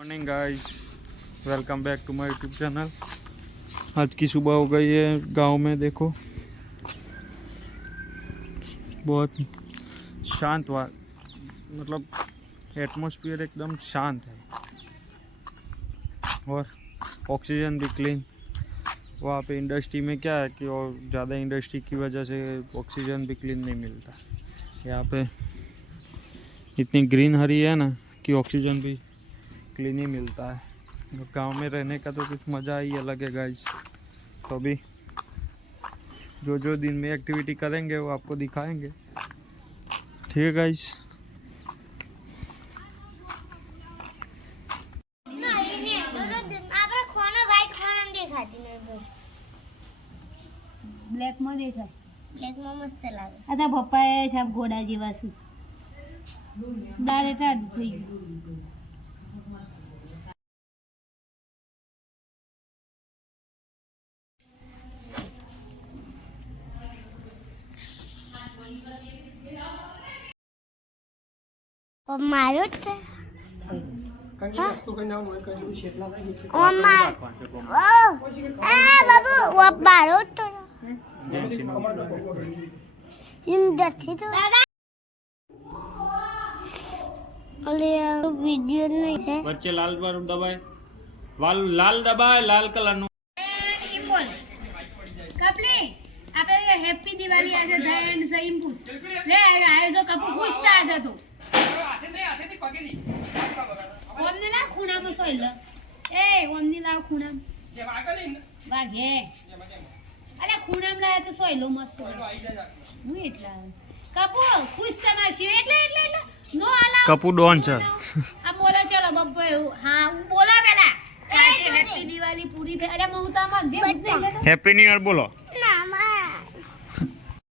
Morning guys, welcome back to my YouTube channel. आज की सुबह हो गई है गांव में। देखो बहुत शांत मतलब एटमॉस्फेयर एकदम शांत है और ऑक्सीजन भी क्लीन। वहाँ पे इंडस्ट्री में क्या है कि और ज़्यादा इंडस्ट्री की वजह से ऑक्सीजन भी क्लीन नहीं मिलता। यहाँ पे इतनी ग्रीन हरी है ना कि ऑक्सीजन भी क्लीन ही मिलता है। गांव में रहने का तो कुछ मज़ा ही अलग है गाइस। तो अभी जो दिन में एक्टिविटी करेंगे वो आपको दिखाएंगे, ठीक है गाइस। બ્લેક માં દેખાય, બ્લેક માં મસ્ત લાગે. આ તા પપ્પાએ સાહેબ ઘોડા જેવા છે. ડાયરેક્ટ આડું થઈ ગયું. મારો જ છે. બાબુ મારો જ તો वीडियो नहीं है। बच्चे लाल पर दबाए, लाल दबाए, लाल कलर નું કપલી આપણે હેપી દિવાળી આજે જય એન્ડ સઈમ પૂછ લે આયો જો કપુ ખુશ છે આજે તો હાથેથી પગેલી ઓમને ના ખૂણામાં સોઈલ એ ઓમની લાવ ખૂણામ જે વાગે અલે ખૂણામાં લાયા તો સોઈલો મસ્ત હું એટલા કપુ ખુશ છે માર શિવ એટલે નો આલા કપુ ડોન છે આ બોલો ચલો બબ્બો હા બોલો પેલા હેપી દિવાળી પૂરી થઈ અરે મૌતામાં હેપી ન્યુ યર બોલો।